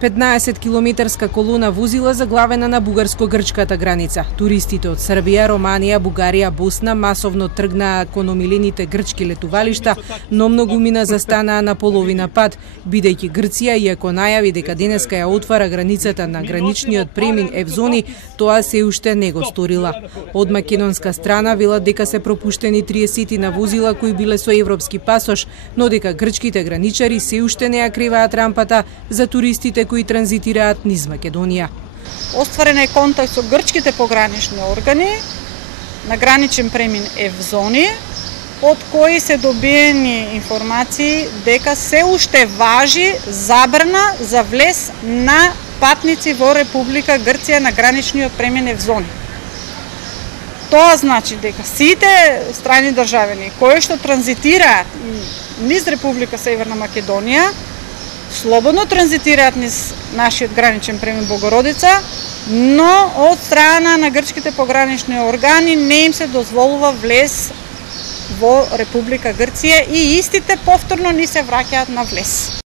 15-километарска колона возила заглавена на бугарско-грчката граница. Туристите од Србија, Романија, Бугарија, Босна масовно тргнаа кон омилените грчки летувалишта, но многумина застанаа на половина пат, бидејќи Грција, иако најави дека денеска ја отвара границата на граничниот премин Евзони, тоа се уште не го сторила. Од македонска страна велат дека се пропуштени 30 на возила кои биле со европски пасош, но дека грчките граничари се уште не ја криваат рампата за туристите кои транзитираат низ Македонија. Остварен е контакт со грчките погранични органи на граничен премин Евзони, од кои се добиени информации дека се уште важи забрана за влез на патници во Република Грција на граничниот премин Евзони. Тоа значи дека сите страни државени кои што транзитираат низ Република Северна Македонија слободно транзитираат низ нашиот граничен премин Богородица, но од страна на грчките погранични органи не им се дозволува влез во Република Грција и истите повторно ни се враќаат на влез.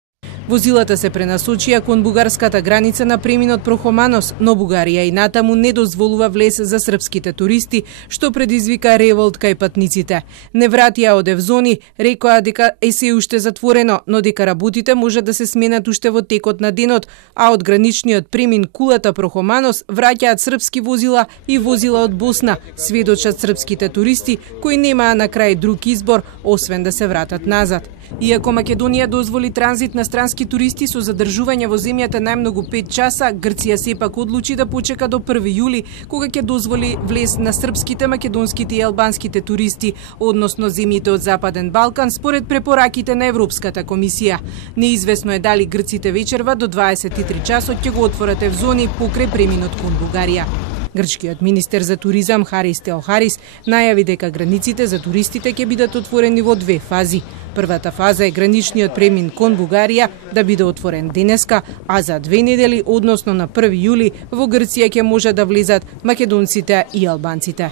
Возилата се пренасочија кон бугарската граница на преминот Прохоманос, но Бугарија и натаму не дозволува влез за српските туристи, што предизвика револт кај патниците. Не вратија од Евзони, рекоа дека е се уште затворено, но дека работите може да се сменат уште во текот на денот, а од граничниот премин Кулата Прохоманос враќаат српски возила и возила од Босна, сведочат српските туристи кои немаа на крај друг избор освен да се вратат назад. Иако Македонија дозволи транзит на странски туристи со задржување во земјата најмногу 5 часа, Грција сепак одлучи да почека до 1 јули, кога ќе дозволи влез на српските, македонските и албанските туристи, односно земјите од Западен Балкан, според препораките на Европската комисија. Неизвестно е дали грците вечерва до 23 часот ќе го отворат Евзони покрај преминот кон Бугарија. Грчкиот министер за туризам Харис Теохарис најави дека границите за туристите ќе бидат отворени во 2 фази. Првата фаза е граничниот премин кон Бугарија да биде отворен денеска, а за 2 недели, односно на 1 јули, во Грција ќе може да влезат македонците и албанците.